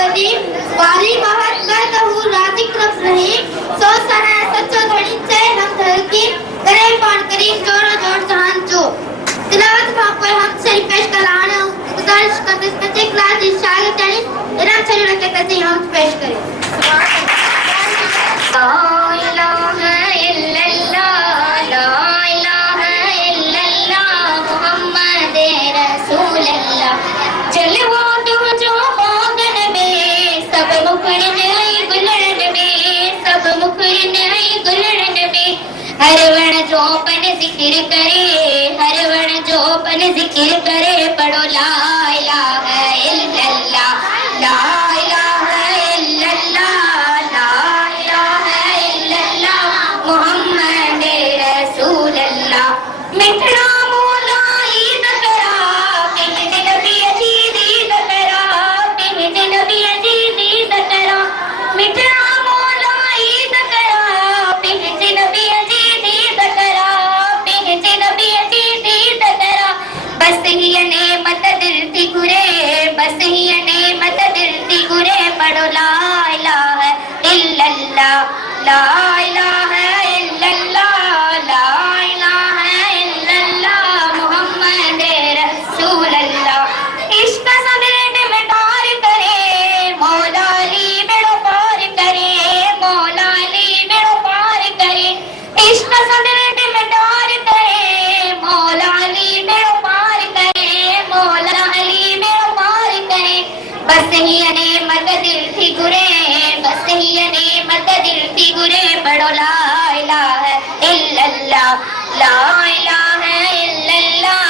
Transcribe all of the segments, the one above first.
कदीम वाली महत करदहू राज़िक रब रहीम सो सना सच्चो धड़ी से हम धरकीम करे पान करीम जोरो जोर जहान जो तिलावत भापे हम सही पेश कराना गुजारिश करते बच्चे क्लास इशारे चली इराम चली रखे कसी हम पेश करें ला इलाहा इल्लल्लाह ला इलाहा इल्लल्लाह मुहम्मद रसूलल्लाह जलवा दो जो मौगन में सब मुखर नहीं गुलरन में सब मुखर नहीं गुलरन में हर वण जो पन जिक्र करे हर वण जो पन जिक्र करे पढ़ो ला इलाहा इल्लल्लाह ला इलाहा इल्लल्लाह ला इलाहा इल्लल्लाह मुहम्मद रसूलल्लाह मिठड़ा मौला ईद करा बिन नबी अजीज ईद करा बिन नबी अजीज ईद करा मिठड़ा मौला ईद करा बिन नबी अजीज ईद करा बिन नबी अजीज ईद करा बस ही नेमत दिल थी गुरे बस ही नेमत दिल थी गुरे पढ़ो ला इलाहा इल्लल्लाह ला इलाहा इल्लल्लाह ला इलाहा इल्लल्लाह मुहम्मद रसूलल्लाह इश्क सदर में डार करे मौला अली बेड़ो पार करे मौला अली बेड़ो पार करे इश्क सदर में डार करे मौला अली बेड़ो पार करे मौला अली बेड़ो पार करे बस ही नेमत दिल थी गुरे बस ही नेमत दिल थी गुरे पढ़ो ला इलाहा इल्लल्लाह ला इलाहा इल्लल्लाह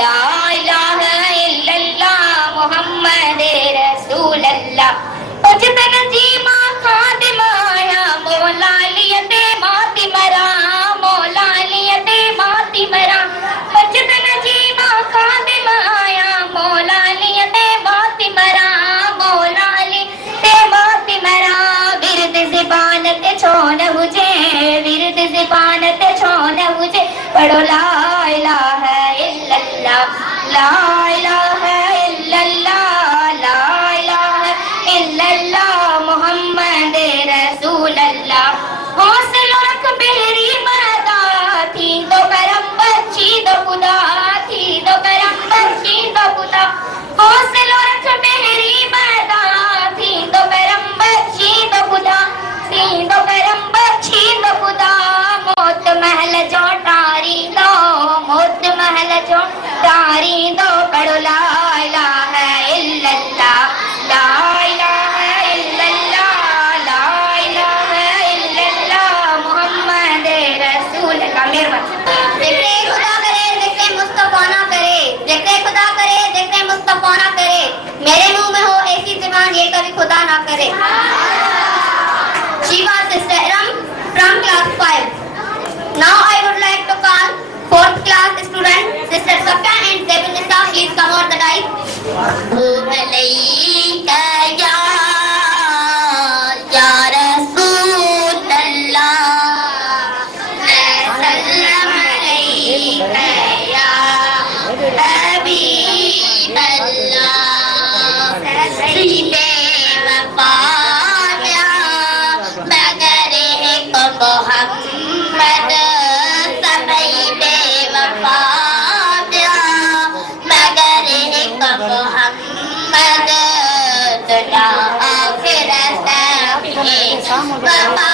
ला इलाहा इल्लल्लाह मुहम्मद रसूलल्लाह उजतन जी मां खादिम आया मौला अली माती मरा मौला अली माती मरा उजतन जी मां खादिम आया मौला अली माती मरा मौला अली माती मरा विरद ज़बान ते छोन मुझे विरद ज़बान ते छोन मुझे पढ़ो ला इलाहा इल्लल्लाह ला इलाहा इल्लल्लाह ला इलाहा इल्लल्लाह मुहम्मद रसूलल्लाह हौसला रख बेरी मरदा थी दो करम बच्ची दो खुदा थी दो करम बच्ची दो खुदा हौसला रख बेरी मरदा थी दो करम बच्ची दो खुदा थी दो करम बच्ची दो खुदा मौत महल जो टारी दो मौत महल जो टारी दो पढ़ो ला इलाहा इल्लल्लाह ला इलाहा इल्लल्लाह ला इलाहा इल्लल्लाह मुहम्मद रसूलल्लाह मेहरबानी जिक्र खुदा करे जिक्र मुस्तफा ना करे जिक्र खुदा करे जिक्र मुस्तफा ना करे मेरे मुंह में हो ऐसी ज़बान ये कभी खुदा ना करे Shiva sister Ram from class 5 now I would like to call 4th class student sister Safia and Zebin Nisa please come on the dais alayka ya Rasulullah sallam alayka ya Habiballah सीधे वफा मगर एक मोहम्मद सभी बेवफा मगर एक मोहम्मद दुनिया आखिरत में वफा